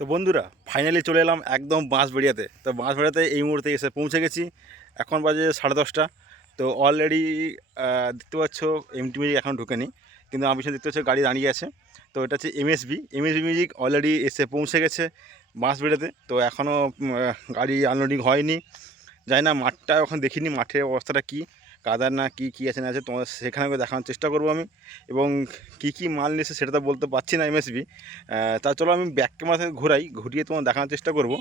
তো বন্ধুরা ফাইনালি চলে এলাম একদম বাঁশবেড়িয়াতে। তো বাঁশবেড়িয়াতে এই মুহূর্তে এসে পৌঁছে গেছি। এখন বাজে সাড়ে দশটা। তো অলরেডি দেখতে পাচ্ছ এমটি মিউজিক এখন ঢুকেনি। কিন্তু আমি পিছনে দেখতে পাচ্ছ গাড়ি দাঁড়িয়ে আছে। তো এটা হচ্ছে এমএসবি এমএসবি মিউজিক অলরেডি এসে পৌঁছে গেছে বাঁশবেড়িয়াতে। তো এখনও গাড়ি আনলোডিং হয়নি। জানি না, মাঠটা এখন দেখিনি, মাঠের অবস্থাটা কী। কাদার না কী কী আছে না আছে তোমাদের সেখানে দেখানোর চেষ্টা করব আমি। এবং কী কী মাল নিয়েছে সেটা তো বলতে পারছি না এমএসবি তা চলো আমি ব্যাক ক্যামেরা থেকে ঘোরাই, ঘুরিয়ে তোমার দেখানোর চেষ্টা করব।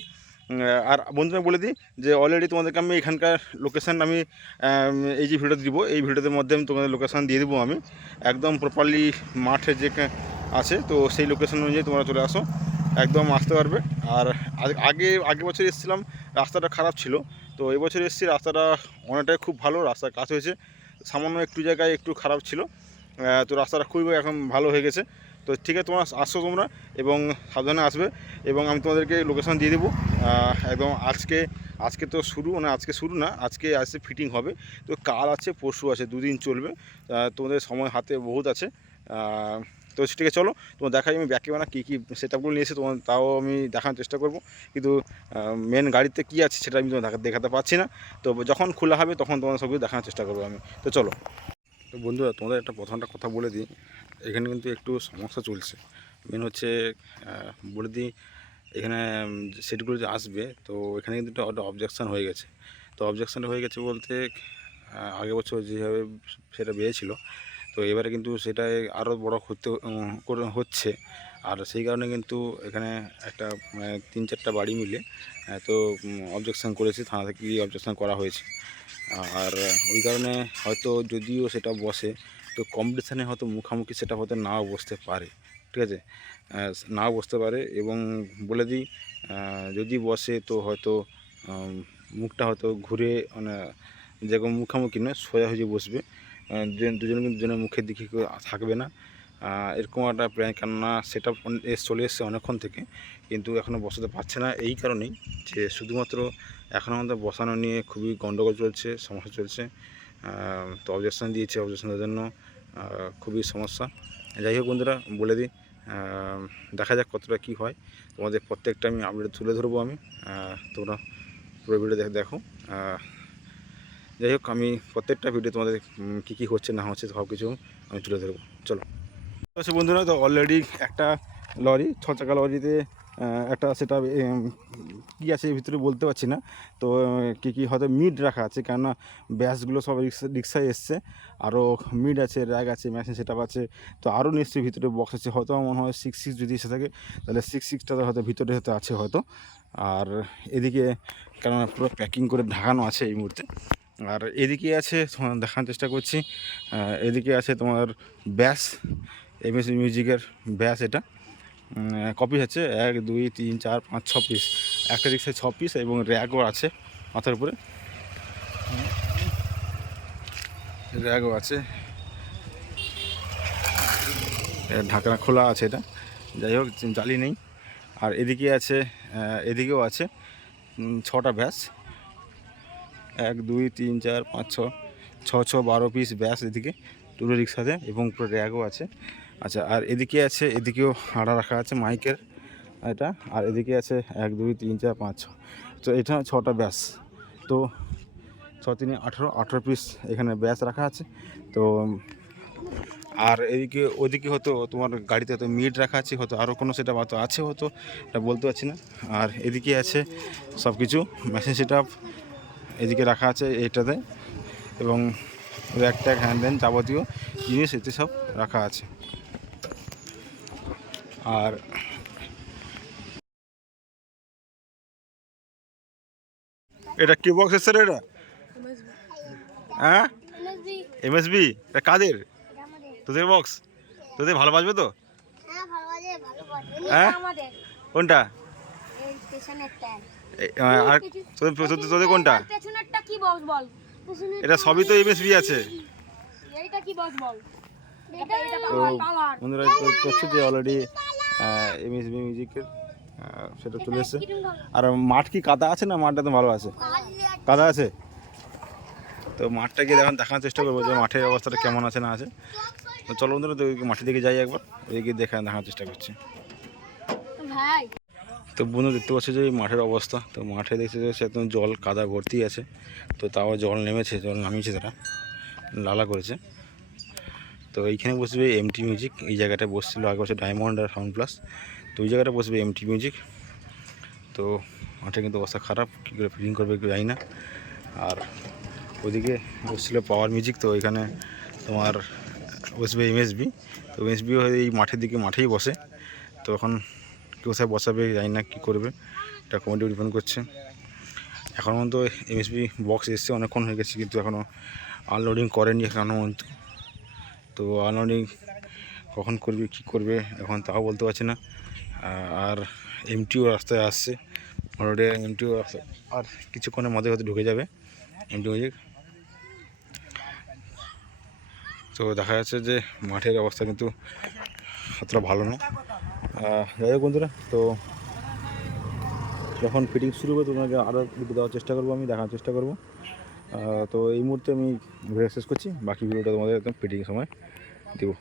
আর বন্ধুরা বলে দিই যে অলরেডি তোমাদেরকে আমি এখানকার লোকেশান আমি এই যে ভিডিওতে দিব, এই ভিডিওদের মধ্যে আমি তোমাদের লোকেশান দিয়ে দেবো আমি। একদম প্রপারলি মাঠে যে আছে, তো সেই লোকেশান অনুযায়ী তোমরা চলে আসো। একদম আসতে পারবে। আর আগে আগে বছর এসেছিলাম, রাস্তাটা খারাপ ছিল। তো এবছর এসেছি, রাস্তাটা অনেকটাই খুব ভালো, রাস্তার কাজ হয়েছে। সামান্য একটু জায়গায় একটু খারাপ ছিল। তো রাস্তাটা খুবই এখন ভালো হয়ে গেছে। তো ঠিক আছে, তোমরা আসো তোমরা এবং সাবধানে আসবে এবং আমি তোমাদেরকে লোকেশন দিয়ে দেবো। একদম আজকে আজকে তো শুরু মানে আজকে শুরু না, আজকে আসছে ফিটিং হবে। তো কাল আছে, পরশু আছে, দুদিন চলবে। তোমাদের সময় হাতে বহুত আছে। তো আছে চলো, তোমার দেখাই আমি ব্যাক ক্যামেরা কী কী সেট আপগুলো নিয়ে এসে তোমার তাও আমি দেখানোর চেষ্টা করব। কিন্তু মেন গাড়িতে কী আছে সেটা আমি তোমার দেখাতে পারছি না। তো যখন খোলা হবে তখন তোমার সব কিছু দেখানোর চেষ্টা করব আমি। তো চলো। তো বন্ধুরা, তোমাদের একটা প্রথমটা কথা বলে দিই। এখানে কিন্তু একটু সমস্যা চলছে। মেন হচ্ছে বলে দিই, এখানে সেটগুলো যে আসবে, তো এখানে কিন্তু একটা অবজেকশান হয়ে গেছে। তো অবজেকশান হয়ে গেছে বলতে আগের বছর যেভাবে সেটা বেড়েছিল তো এবারে কিন্তু সেটা আরও বড় হতে হচ্ছে। আর সেই কারণে কিন্তু এখানে একটা মানে তিন চারটা বাড়ি মিলে তো অবজেকশান করেছে, থানা থেকে অবজেকশান করা হয়েছে। আর ওই কারণে হয়তো যদিও সেটা বসে, তো কম্পিটিশানে হয়তো মুখামুখি সেটা হয়তো নাও বসতে পারে, ঠিক আছে? নাও বসতে পারে এবং বলে দিই যদি বসে তো হয়তো মুখটা হয়তো ঘুরে মানে যেরকম মুখামুখি নয়, সোজা হয়ে বসবে। দুজন কিন্তু দুজনের মুখের দিকে থাকবে না। এরকম একটা প্ল্যান কেননা সেটা চলে এসছে অনেকক্ষণ থেকে, কিন্তু এখনও বসাতে পারছে না। এই কারণেই যে শুধুমাত্র এখন আমাদের বসানো নিয়ে খুবই গণ্ডগোল চলছে, সমস্যা চলছে। তো অবজেকশন দিয়েছে অবজেকশনের জন্য খুবই সমস্যা। যাই হোক বন্ধুরা, বলে দিই দেখা যাক কতটা কী হয়। তোমাদের প্রত্যেকটা আমি আপডেট তুলে ধরবো আমি। তোমরা পুরো ভিডিও দেখো। যাই হোক, আমি প্রত্যেকটা ভিডিও তোমাদের কী কী হচ্ছে, না হচ্ছে সব কিছু আমি তুলে ধরবো। চলো। আচ্ছা বন্ধুরা, তো অলরেডি একটা লরি ছ চাকা লরিতে একটা সেটা কী আছে ভিতরে বলতে পারছি না। তো কী কী হয়তো মিড রাখা আছে, কেননা ব্যাসগুলো সব রিক্সা, রিক্সায় এসছে। আরও মিড আছে র্যাগ আছে মেশিন সেট আছে। তো আরও নিশ্চয়ই ভিতরে বক্স আছে। হয়তো মনে হয় সিক্স সিক্স যদি এসে থাকে, তাহলে সিক্স সিক্সটা হয়তো ভিতরে হয়তো আছে হয়তো। আর এদিকে, কেননা পুরো প্যাকিং করে ঢাকানো আছে এই মুহূর্তে। আর এদিকে আছে দেখানোর চেষ্টা করছি এদিকে আছে তোমার ব্যাস এম এস মিউজিকের ব্যাস এটা। কপিস আছে? এক, দুই, তিন, চার, পাঁচ, ছ পিস একটা রিক্সায় ছ পিস এবং র্যাগও আছে মাথার উপরে। র্যাগও আছে। ঢাকনা খোলা আছে এটা। যাই হোক জালি নেই। আর এদিকে আছে এদিকেও আছে ছটা ব্যাস। এক, দুই, তিন, চার, পাঁচ, ছ ছ ছ, বারো পিস ব্যাস এদিকে দুটো রিক্সাতে এবং পুরো র্যাগও আছে। আচ্ছা আর এদিকে আছে, এদিকেও হাঁড়া রাখা আছে মাইকের এটা, আর এদিকে আছে এক, দুই, তিন, চার, পাঁচ, ছ। তো এটা ছটা ব্যাস তো ছ, তিনে, আঠেরো আঠেরো পিস এখানে ব্যাস রাখা আছে। তো, আর এদিকে, ওদিকে হয়তো তোমার গাড়িতে হয়তো মিট রাখা আছে, হয়তো আরও কোনো সেটা হয়তো আছে হয়তো, এটা বলতে পারছি না। আর এদিকে আছে সব কিছু মেশিন সেট এদিকে রাখা আছে এইটাতে এবং র্যাক ট্যাগ হ্যান্ড হ্যান্ড যাবতীয় জিনিস এতে সব রাখা আছে। আর এটা কি বক্স এসছে রে এটা? হ্যাঁ? এমএসবি এটা কাদের? তোদের বক্স তোদের ভালো বাজবে তো? হ্যাঁ হ্যাঁ? আমাদের। কোনটা এই পেছনেরটা এই, আহ, আর তোদের তোদের- তোদের কোনটা? পেছনেরটা কি বক্স বল। এটা সবই তো এমএসবি আছে। এইটা কি বক্স বল। এটা এটা তো বন্ধুরা করছে যে অলরেডি এমএসবি মিউজিকের সেটা চলে এসছে। আর মাঠ কি কাদা আছে না মাঠটা তো ভালো আছে? কাদা আছে। তো মাঠটা গিয়ে এখন দেখানোর চেষ্টা করব যে মাঠের অবস্থাটা কেমন আছে না আছে। তো চলো বন্ধুরা তো মাঠের দিকে যাই একবার ওই গিয়ে দেখা দেখানোর চেষ্টা করছি। ভাই তো বন্ধু দেখতে পাচ্ছ যে মাঠের অবস্থা। তো মাঠে দেখতে পাচ্ছি একদম জল কাদা ভর্তি আছে। তো তাও জল নেমেছে, জল নামিয়েছে তারা। লালা করেছে। তো এইখানে বসবে এমটি মিউজিক এই জায়গাটায় বসছিল আগে বসে ডায়মন্ড আর সাউন্ড প্লাস তো ওই জায়গাটা বসবে এমটি মিউজিক তো মাঠে কিন্তু অবস্থা খারাপ। কী করে ফিটিং করবে জানি না। আর ওদিকে বসছিল পাওয়ার মিউজিক তো এখানে তোমার বসবে এমএসবি তো এমএসবি এই মাঠের দিকে মাঠেই বসে। তো এখন কোথায় বসাবে, জানি না কী করবে। এটা কমিটি ডিপেন্ড করছে। এখন পর্যন্ত এমএসবি বক্স এসছে, অনেকক্ষণ হয়ে গেছে, কিন্তু এখনও আনলোডিং করেনি এখনও পর্যন্ত। তো আনলোডিং কখন করবে, কী করবে, এখন তাও বলতে পারছি না। আর এমটিও রাস্তায় আসছে। অলরেডি এমটিও আর কিছুক্ষণের মধ্যে হয়তো ঢুকে যাবে এমটি মিউজিক তো দেখা যাচ্ছে যে মাঠের অবস্থা কিন্তু অতটা ভালো না। যাই হোক বন্ধুরা, তো যখন ফিটিং শুরু হবে, তোমাকে আরও ভিডিও দেওয়ার চেষ্টা করব আমি, দেখার চেষ্টা করব। তো এই মুহূর্তে আমি ভিডিও শেষ করছি, বাকি ভিডিওটা তোমাদের একদম ফিটিং সময় দেবো।